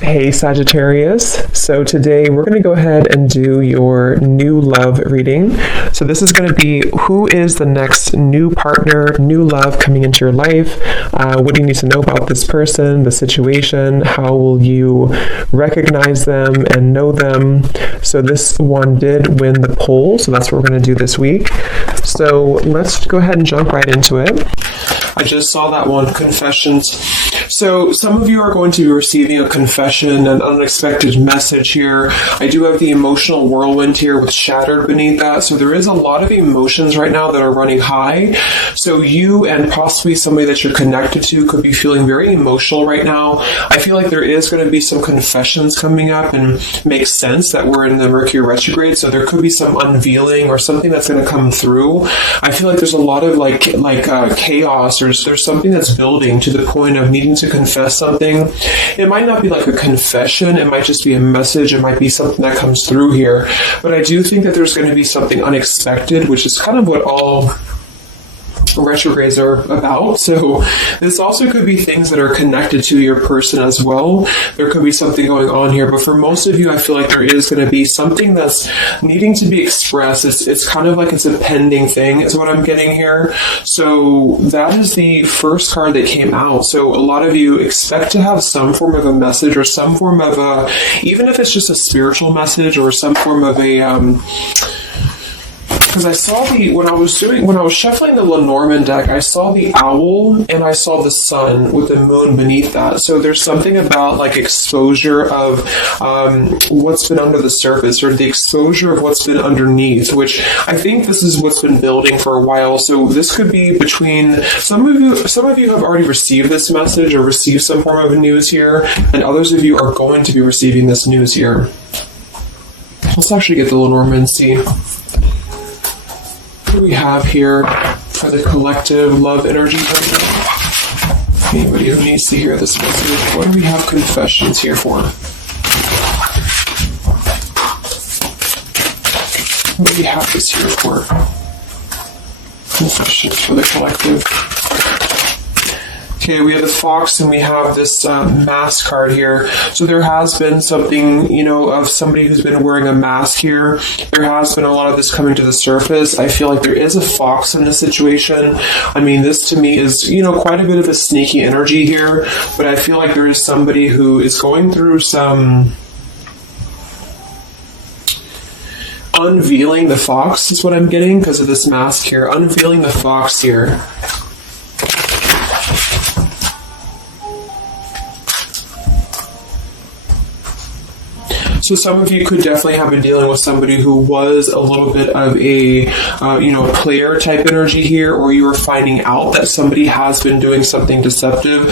Hey Sagittarius, so today we're going to go ahead and do your new love reading. So this is going to be who is the next new partner, new love coming into your life. What do you need to know about this person, the situation? How will you recognize them and know them? So this one did win the poll, so that's what we're going to do this week. So let's go ahead and jump right into it. I just saw that one, confessions. So some of you are going to be receiving a confession, an unexpected message here. I do have the emotional whirlwind here with shattered beneath that. So there is a lot of emotions right now that are running high. So you and possibly somebody that you're connected to could be feeling very emotional right now. I feel like there is going to be some confessions coming up, and makes sense that we're in the Mercury retrograde. So there could be some unveiling or something that's going to come through. I feel like there's a lot of chaos, or there's something that's building to the point of needing to confess something. It might not be like a confession, it might just be a message, it might be something that comes through here. But I do think that there's going to be something unexpected, which is kind of what all retrogrades are about. So this also could be things that are connected to your person as well. There could be something going on here, but for most of you, I feel like there is going to be something that's needing to be expressed. It's kind of like it's a pending thing is what I'm getting here. So that is the first card that came out. So a lot of you expect to have some form of a message, or some form of a, even if it's just a spiritual message, or some form of a because I saw when I was shuffling the Lenormand deck, I saw the owl and I saw the sun with the moon beneath that. So there's something about like exposure of what's been under the surface, or the exposure of what's been underneath, which I think this is what's been building for a while. So this could be between some of you have already received this message or received some form of news here, and others of you are going to be receiving this news here. Let's actually get the Lenormand and see. What do we have here for the collective love energy right now? Anybody who needs to hear this message, what do we have confessions here for? What do we have this here for? Confessions for the collective. Okay, we have the fox and we have this mask card here. So there has been something, of somebody who's been wearing a mask here. There has been a lot of this coming to the surface. I feel like there is a fox in this situation. I mean, this to me is, quite a bit of a sneaky energy here, but I feel like there is somebody who is going through some unveiling the fox is what I'm getting because of this mask here. Unveiling the fox here. So some of you could definitely have been dealing with somebody who was a little bit of a, player type energy here, or you were finding out that somebody has been doing something deceptive.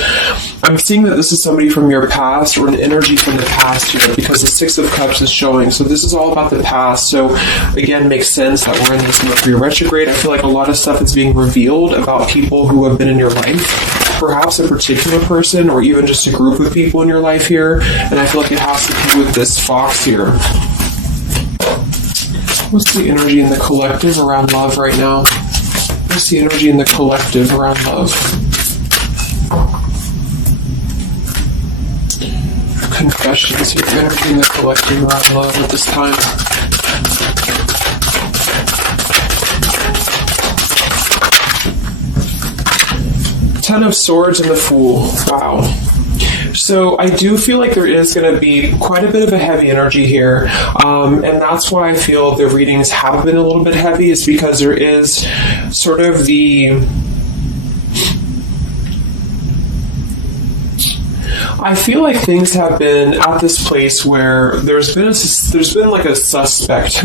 I'm seeing that this is somebody from your past, or an energy from the past here, because the Six of Cups is showing. So this is all about the past. So again, makes sense that we're in this Mercury retrograde. I feel like a lot of stuff is being revealed about people who have been in your life. Perhaps a particular person, or even just a group of people in your life here. And I feel like it has to do with this fox here. What's the energy in the collective around love right now? What's the energy in the collective around love? Confessions here. Energy in the collective around love at this time. Ten of Swords and the Fool. Wow. So I do feel like there is going to be quite a bit of a heavy energy here. And that's why I feel the readings have been a little bit heavy, is because there is sort of the... I feel like things have been at this place where there's been like a suspect,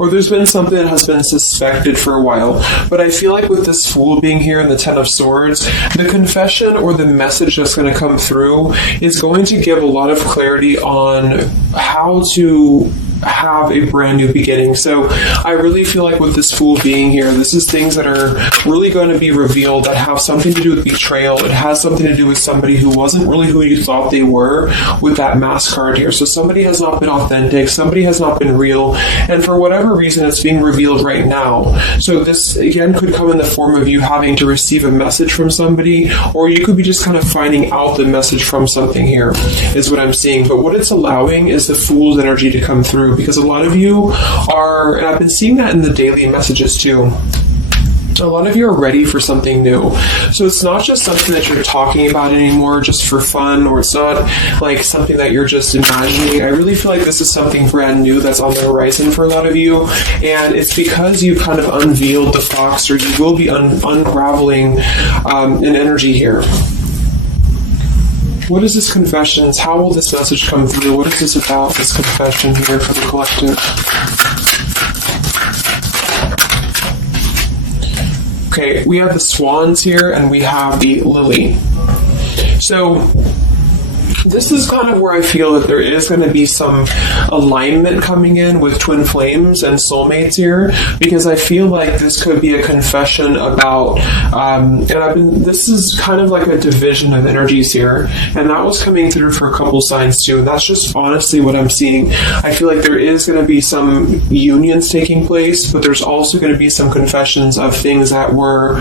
or there's been something that has been suspected for a while. But I feel like with this Fool being here in the Ten of Swords, the confession or the message that's going to come through is going to give a lot of clarity on how to have a brand new beginning. So I really feel like with this Fool being here, this is things that are really going to be revealed that have something to do with betrayal. It has something to do with somebody who wasn't really who you thought they were with that Mask card here. So somebody has not been authentic, somebody has not been real, and for whatever reason it's being revealed right now. So this again could come in the form of you having to receive a message from somebody, or you could be just kind of finding out the message from something here, is what I'm seeing. But what it's allowing is the Fool's energy to come through, because a lot of you are, and I've been seeing that in the daily messages too, a lot of you are ready for something new. So it's not just something that you're talking about anymore just for fun, or it's not like something that you're just imagining. I really feel like this is something brand new that's on the horizon for a lot of you, and it's because you kind of unveiled the fox, or you will be unraveling an energy here. What is this confessions? How will this message come through? What is this about, this confession here for the collective? Okay, we have the swans here, and we have the lily. So this is kind of where I feel that there is going to be some alignment coming in with twin flames and soulmates here, because I feel like this could be a confession about, this is kind of like a division of energies here, and that was coming through for a couple signs too, and that's just honestly what I'm seeing. I feel like there is going to be some unions taking place, but there's also going to be some confessions of things that were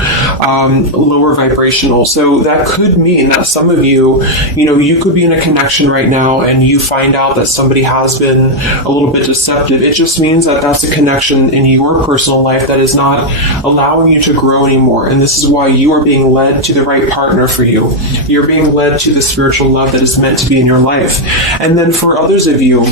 lower vibrational. So that could mean that some of you, you could be in a connection right now and you find out that somebody has been a little bit deceptive. It just means that that's a connection in your personal life that is not allowing you to grow anymore. And this is why you are being led to the right partner for you. You're being led to the spiritual love that is meant to be in your life. And then for others of you,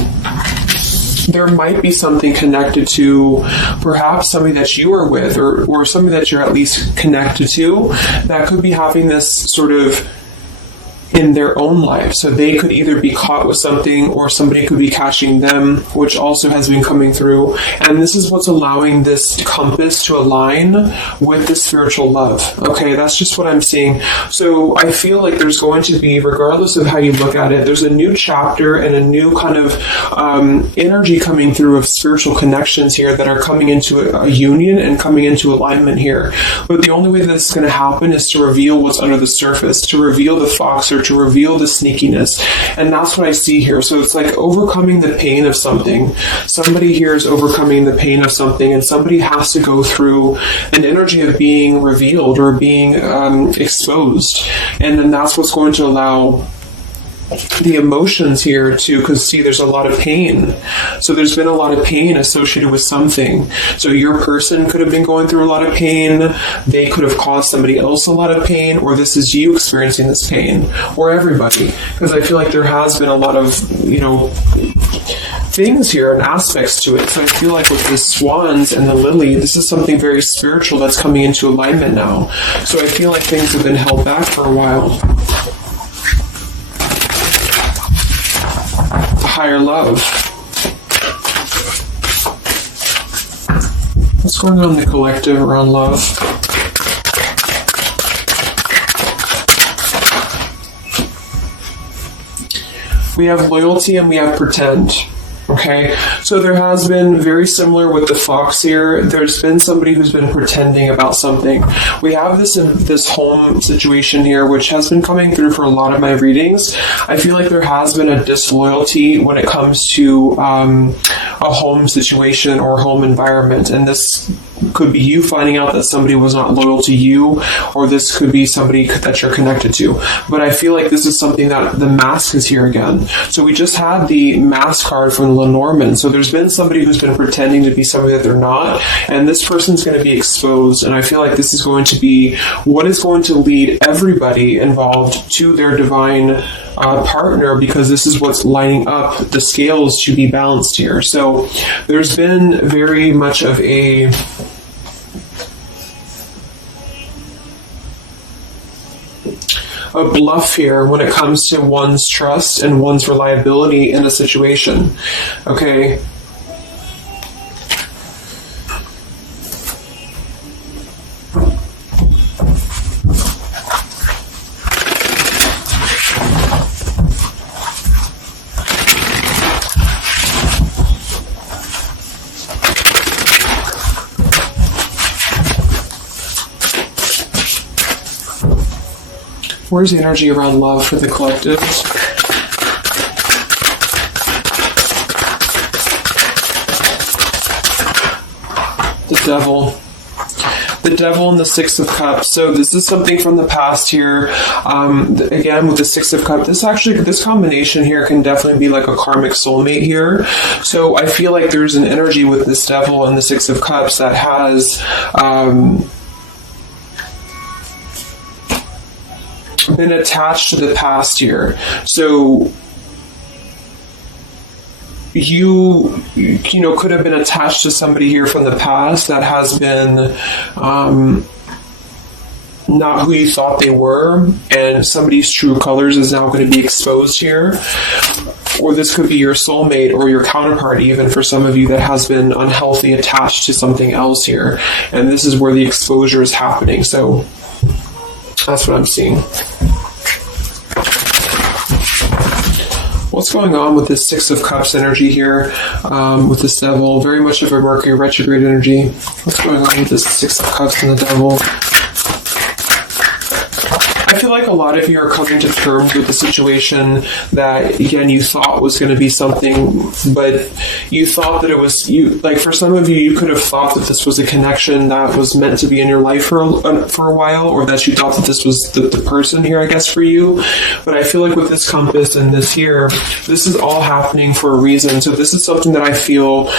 there might be something connected to perhaps somebody that you are with, or somebody that you're at least connected to, that could be having this sort of in their own life. So they could either be caught with something, or somebody could be catching them, which also has been coming through. And this is what's allowing this compass to align with the spiritual love. Okay, that's just what I'm seeing. So I feel like there's going to be, regardless of how you look at it, there's a new chapter and a new kind of energy coming through of spiritual connections here that are coming into a union and coming into alignment here. But the only way that's going to happen is to reveal what's under the surface, to reveal the fox, or to reveal the sneakiness. And that's what I see here. So it's like overcoming the pain of something. Somebody here is overcoming the pain of something, and somebody has to go through an energy of being revealed or being exposed. And then that's what's going to allow the emotions here too, because see, there's a lot of pain. So there's been a lot of pain associated with something. So your person could have been going through a lot of pain. They could have caused somebody else a lot of pain, or this is you experiencing this pain, or everybody. Because I feel like there has been a lot of, things here and aspects to it. So I feel like with the swans and the lily, this is something very spiritual that's coming into alignment now. So I feel like things have been held back for a while. Higher love. What's going on in the collective around love? We have loyalty and we have pretend. Okay, so there has been very similar with the fox here. There's been somebody who's been pretending about something. We have this home situation here, which has been coming through for a lot of my readings. I feel like there has been a disloyalty when it comes to a home situation or home environment, and this could be you finding out that somebody was not loyal to you, or this could be somebody that you're connected to. But I feel like this is something that the mask is here again. So we just had the mask card from Lenormand. So there's been somebody who's been pretending to be somebody that they're not, and this person's going to be exposed. And I feel like this is going to be what is going to lead everybody involved to their divine partner, because this is what's lining up the scales to be balanced here. So there's been very much of a bluff here when it comes to one's trust and one's reliability in a situation. Okay. Where's the energy around love for the collective? The Devil. The Devil and the Six of Cups. So this is something from the past here. Again, with the Six of Cups, this combination here can definitely be like a karmic soulmate here. So I feel like there's an energy with this Devil and the Six of Cups that has been attached to the past here. So you know, could have been attached to somebody here from the past that has been not who you thought they were, and somebody's true colors is now going to be exposed here. Or this could be your soulmate or your counterpart, even for some of you, that has been unhealthy attached to something else here. And this is where the exposure is happening. So that's what I'm seeing. What's going on with this Six of Cups energy here, with this Devil? Very much of a Mercury retrograde energy. What's going on with this Six of Cups and the Devil? I feel like a lot of you are coming to terms with the situation that, again, you thought was going to be something, but you thought that it was, like for some of you, you could have thought that this was a connection that was meant to be in your life for a while, or that you thought that this was the person here, I guess, for you. But I feel like with this compass and this here, this is all happening for a reason. So this is something that I feel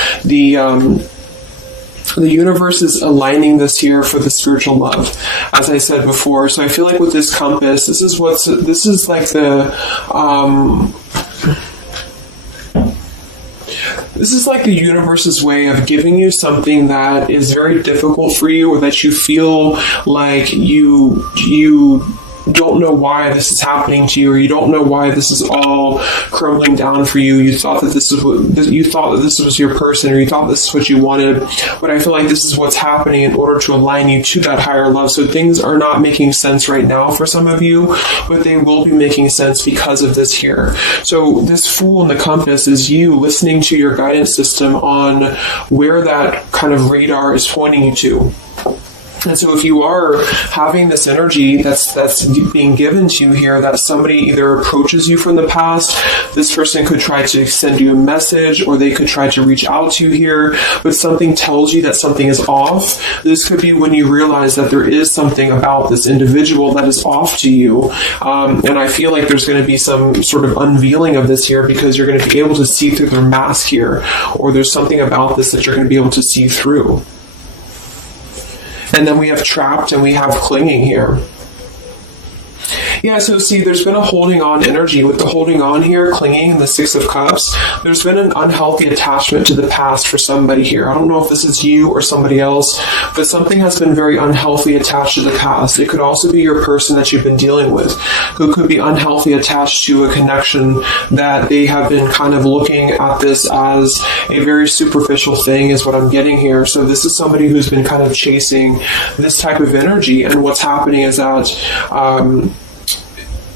the universe is aligning this here for the spiritual love, as I said before. So I feel like with this compass, this is like the universe's way of giving you something that is very difficult for you, or that you feel like you don't know why this is happening to you, or you don't know why this is all crumbling down for you. You thought that this was your person, or you thought this is what you wanted. But I feel like this is what's happening in order to align you to that higher love. So things are not making sense right now for some of you, but they will be making sense because of this here. So this Fool in the compass is you listening to your guidance system on where that kind of radar is pointing you to. And so if you are having this energy that's being given to you here, that somebody either approaches you from the past, this person could try to send you a message, or they could try to reach out to you here, but something tells you that something is off. This could be when you realize that there is something about this individual that is off to you. And I feel like there's going to be some sort of unveiling of this here, because you're going to be able to see through their mask here, or there's something about this that you're going to be able to see through. And then we have trapped and we have clinging here. Yeah, so see, there's been a holding on energy with the holding on here, clinging, and the Six of Cups. There's been an unhealthy attachment to the past for somebody here. I don't know if this is you or somebody else, but something has been very unhealthy attached to the past. It could also be your person that you've been dealing with, who could be unhealthy attached to a connection that they have been kind of looking at this as a very superficial thing, is what I'm getting here. So this is somebody who's been kind of chasing this type of energy, and what's happening is that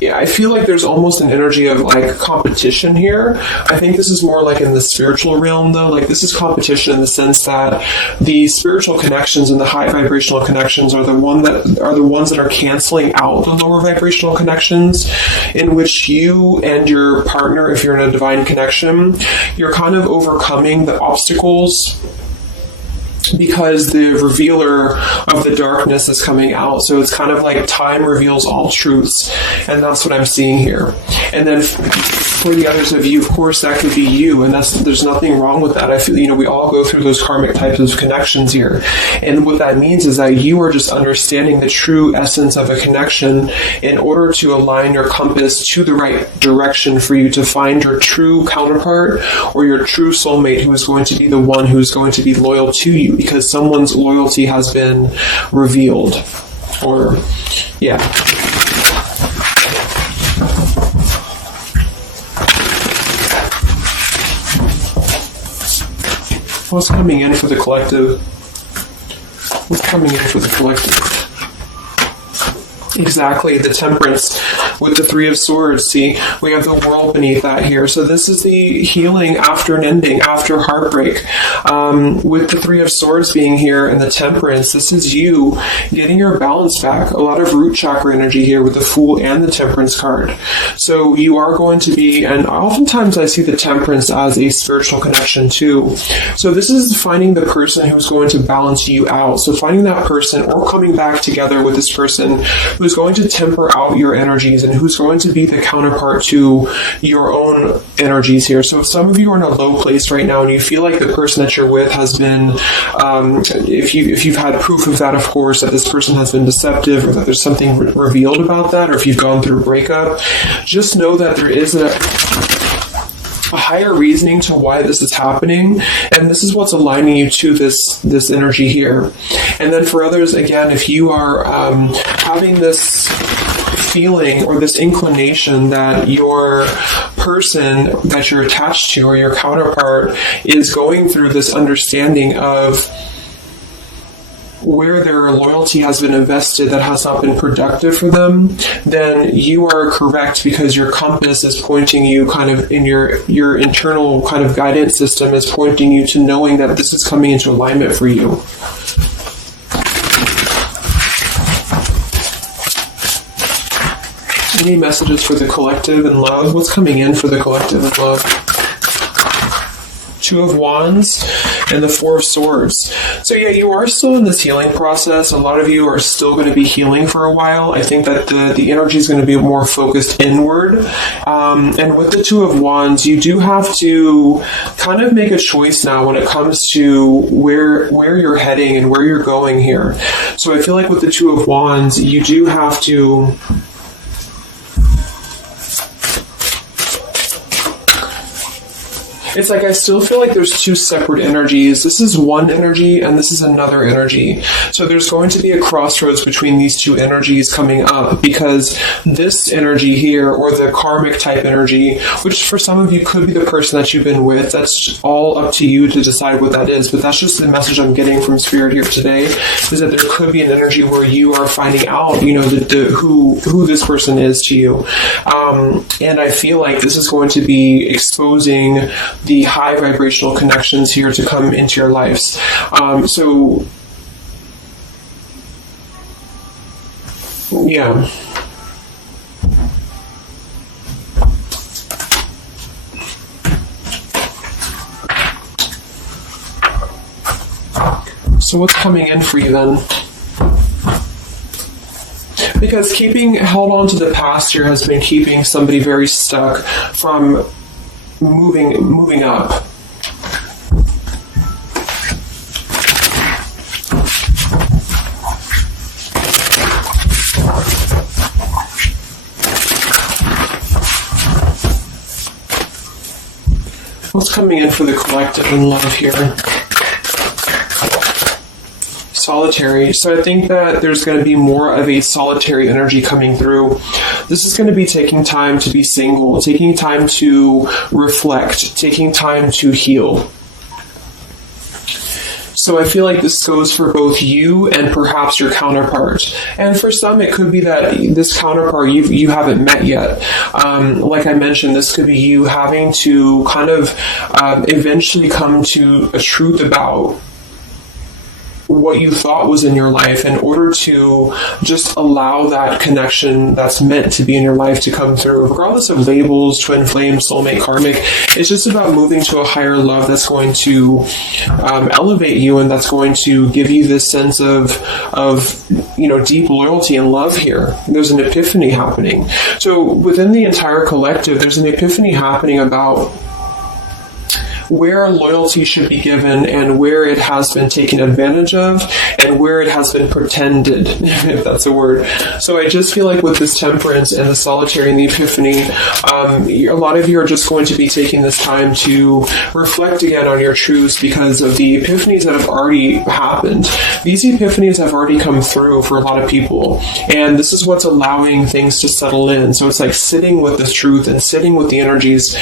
yeah, I feel like there's almost an energy of like competition here. I think this is more like in the spiritual realm, though. Like this is competition in the sense that the spiritual connections and the high vibrational connections are the ones that are canceling out the lower vibrational connections, in which you and your partner, if you're in a divine connection, you're kind of overcoming the obstacles, because the revealer of the darkness is coming out. So it's kind of like time reveals all truths, and that's what I'm seeing here. And then for the others of you, of course, that could be you, and there's nothing wrong with that. I feel, we all go through those karmic types of connections here. And what that means is that you are just understanding the true essence of a connection in order to align your compass to the right direction for you to find your true counterpart, or your true soulmate, who is going to be the one who is going to be loyal to you, because someone's loyalty has been revealed. Or, yeah. What's coming in for the collective? What's coming in for the collective? Exactly, the Temperance with the Three of Swords. See, we have the World beneath that here. So this is the healing after an ending, after heartbreak. With the Three of Swords being here and the Temperance, this is you getting your balance back. A lot of root chakra energy here with the Fool and the Temperance card. So you are going to be, and oftentimes I see the Temperance as a spiritual connection too. So this is finding the person who's going to balance you out. So finding that person or coming back together with this person who's going to temper out your energies and who's going to be the counterpart to your own energies here. So if some of you are in a low place right now and you feel like the person that you're with has been, if you've had proof of that, of course, that this person has been deceptive or that there's something revealed about that, or if you've gone through a breakup, just know that there is a higher reasoning to why this is happening, and this is what's aligning you to this energy here. And then for others, again, if you are having this feeling or this inclination that your person that you're attached to or your counterpart is going through this understanding of where their loyalty has been invested that has not been productive for them, then you are correct, because your compass is pointing you kind of in your internal kind of guidance system is pointing you to knowing that this is coming into alignment for you. Any messages for the collective and love? What's coming in for the collective and love? Two of Wands and the Four of Swords. So yeah, you are still in this healing process. A lot of you are still going to be healing for a while. I think that the energy is going to be more focused inward. And with the Two of Wands, you do have to kind of make a choice now when it comes to where you're heading and where you're going here. So I feel like with the Two of Wands, you do have to it's like I still feel like there's two separate energies. This is one energy and this is another energy. So there's going to be a crossroads between these two energies coming up, because this energy here, or the karmic type energy, which for some of you could be the person that you've been with, that's all up to you to decide what that is. But that's just the message I'm getting from Spirit here today, is that there could be an energy where you are finding out, who this person is to you. And I feel like this is going to be exposing the high vibrational connections here to come into your lives. Yeah. So what's coming in for you then? Because keeping held on to the past here has been keeping somebody very stuck from moving up. What's coming in for the collective and love here? Solitary. So I think that there's going to be more of a solitary energy coming through. This is going to be taking time to be single, taking time to reflect, taking time to heal. So I feel like this goes for both you and perhaps your counterpart. And for some, it could be that this counterpart you haven't met yet. Like I mentioned, this could be you having to kind of eventually come to a truth about what you thought was in your life in order to just allow that connection that's meant to be in your life to come through, regardless of labels, twin flame, soulmate, karmic. It's just about moving to a higher love that's going to elevate you, and that's going to give you this sense of deep loyalty and love here. There's an epiphany happening. So within the entire collective, there's an epiphany happening about where loyalty should be given and where it has been taken advantage of and where it has been pretended, if that's a word. So I just feel like with this temperance and the solitary and the epiphany, a lot of you are just going to be taking this time to reflect again on your truths because of the epiphanies that have already happened. These epiphanies have already come through for a lot of people, and this is what's allowing things to settle in. So it's like sitting with this truth and sitting with the energies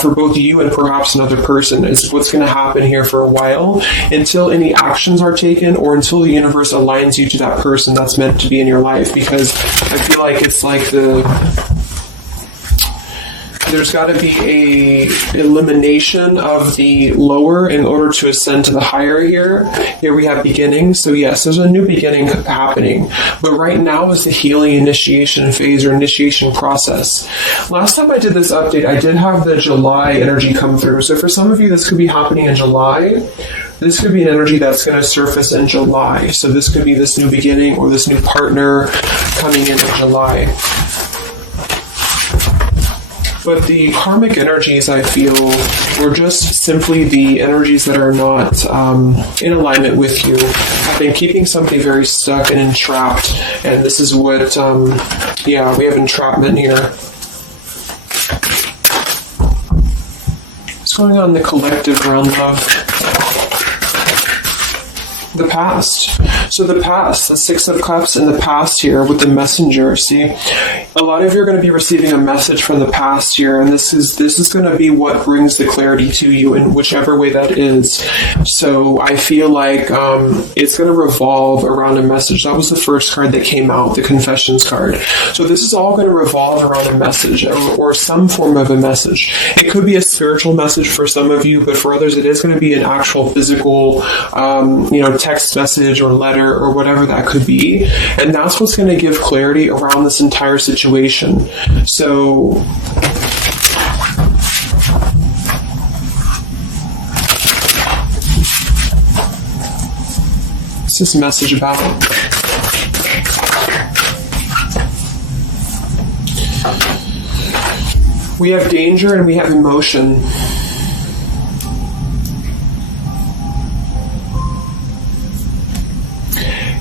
for both you and perhaps another person person is what's going to happen here for a while, until any actions are taken or until the universe aligns you to that person that's meant to be in your life. Because I feel like it's like there's got to be a elimination of the lower in order to ascend to the higher here. Here we have beginning. So yes, there's a new beginning happening. But right now is the healing initiation phase or initiation process. Last time I did this update, I did have the July energy come through. So for some of you, this could be happening in July. This could be an energy that's going to surface in July. So this could be this new beginning or this new partner coming in July. But the karmic energies, I feel, were just simply the energies that are not in alignment with you. I've been keeping somebody very stuck and entrapped, and this is what, we have entrapment here. What's going on in the collective realm of the past? So the past, the Six of Cups in the past here with the messenger. See, a lot of you are going to be receiving a message from the past here, and this is going to be what brings the clarity to you in whichever way that is. So I feel like it's going to revolve around a message. That was the first card that came out, the Confessions card. So this is all going to revolve around a message or some form of a message. It could be a spiritual message for some of you, but for others it is going to be an actual physical, text message or letter or whatever that could be. And that's what's going to give clarity around this entire situation. So what's this message about? We have danger and we have emotion.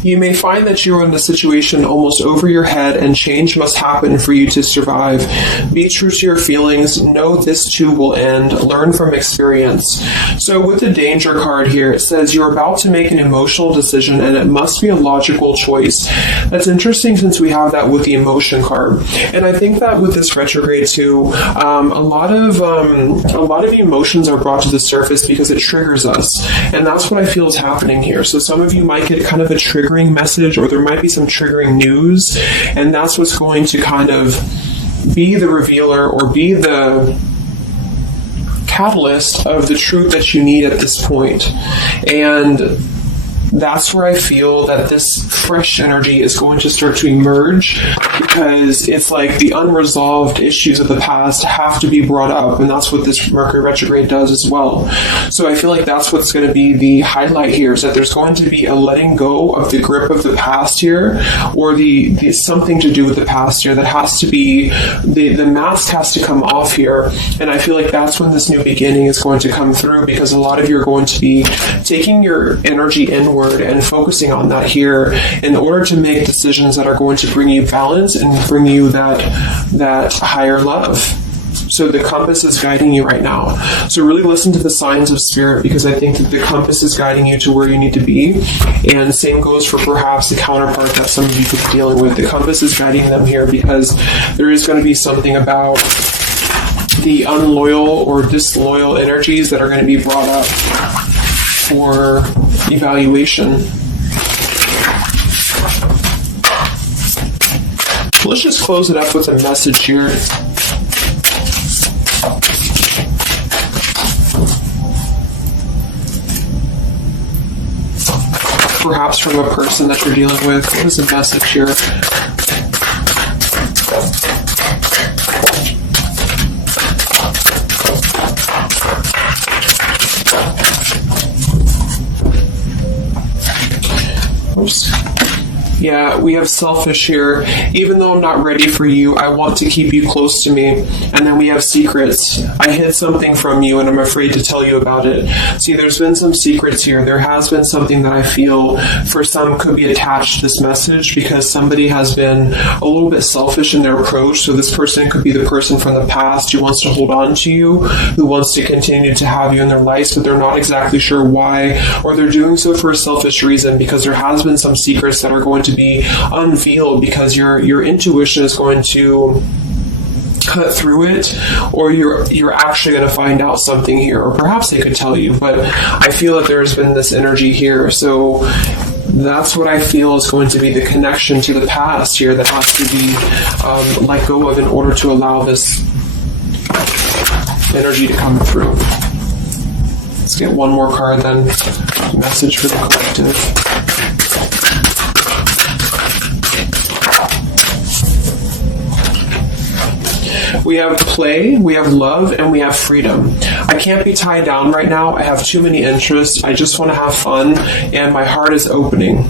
You may find that you are in a situation almost over your head and change must happen for you to survive. Be true to your feelings. Know this too will end. Learn from experience. So with the danger card here, it says you're about to make an emotional decision and it must be a logical choice. That's interesting since we have that with the emotion card. And I think that with this retrograde too, a lot of emotions are brought to the surface because it triggers us. And that's what I feel is happening here. So some of you might get kind of a triggering message, or there might be some triggering news, and that's what's going to kind of be the revealer or be the catalyst of the truth that you need at this point. And that's where I feel that this fresh energy is going to start to emerge, because it's like the unresolved issues of the past have to be brought up, and that's what this Mercury retrograde does as well. So I feel like that's what's going to be the highlight here, is that there's going to be a letting go of the grip of the past here, or the something to do with the past here that has to be, the mask has to come off here. And I feel like that's when this new beginning is going to come through, because a lot of you are going to be taking your energy inward and focusing on that here in order to make decisions that are going to bring you balance and bring you that higher love. So the compass is guiding you right now. So really listen to the signs of spirit, because I think that the compass is guiding you to where you need to be. And same goes for perhaps the counterpart that some of you could be dealing with. The compass is guiding them here because there is going to be something about the unloyal or disloyal energies that are going to be brought up for evaluation. Let's just close it up with a message here. Perhaps from a person that you're dealing with. What is the message here? Oops. Yeah, we have selfish here. Even though I'm not ready for you, I want to keep you close to me. And then we have secrets. I hid something from you and I'm afraid to tell you about it. See, there's been some secrets here. There has been something that I feel for some could be attached to this message, because somebody has been a little bit selfish in their approach. So this person could be the person from the past who wants to hold on to you, who wants to continue to have you in their lives, but they're not exactly sure why, or they're doing so for a selfish reason, because there has been some secrets that are going to be unveiled, because your intuition is going to cut through it, or you're actually going to find out something here, or perhaps they could tell you, but I feel that there's been this energy here. So that's what I feel is going to be the connection to the past here that has to be let go of in order to allow this energy to come through. Let's get one more card then. Message for the collective. We have play, we have love, and we have freedom. I can't be tied down right now. I have too many interests. I just want to have fun, and my heart is opening.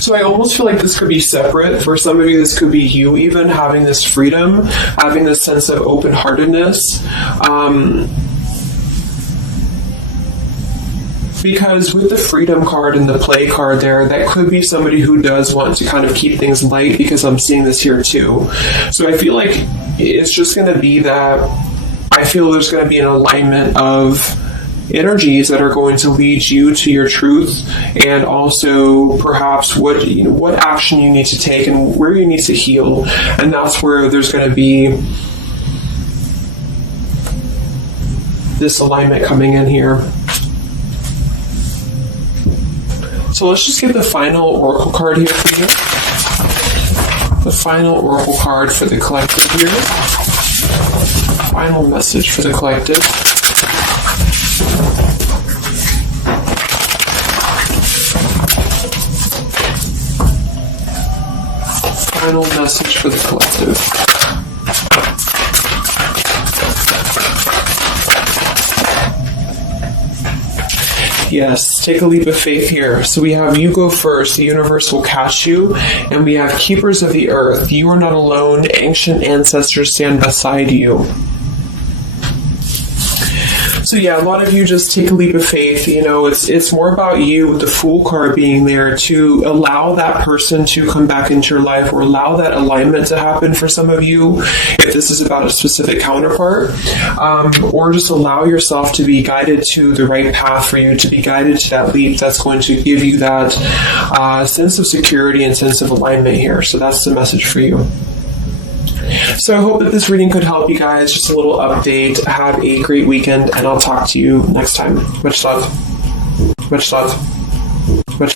So I almost feel like this could be separate. For some of you, this could be you even having this freedom, having this sense of open-heartedness. Because with the freedom card and the play card there, that could be somebody who does want to kind of keep things light, because I'm seeing this here too. So I feel like it's just going to be that I feel there's going to be an alignment of energies that are going to lead you to your truth, and also perhaps what action you need to take and where you need to heal. And that's where there's going to be this alignment coming in here. So let's just get the final oracle card here for you. The final oracle card for the collective here. Final message for the collective. Final message for the collective. Yes, take a leap of faith here. So we have you go first, the universe will catch you, and we have keepers of the earth. You are not alone, ancient ancestors stand beside you. So yeah, a lot of you just take a leap of faith. It's more about you with the Fool card being there to allow that person to come back into your life, or allow that alignment to happen for some of you, if this is about a specific counterpart, or just allow yourself to be guided to the right path for you, to be guided to that leap that's going to give you that sense of security and sense of alignment here. So that's the message for you. So I hope that this reading could help you guys. Just a little update. Have a great weekend, and I'll talk to you next time. Much love. Much love.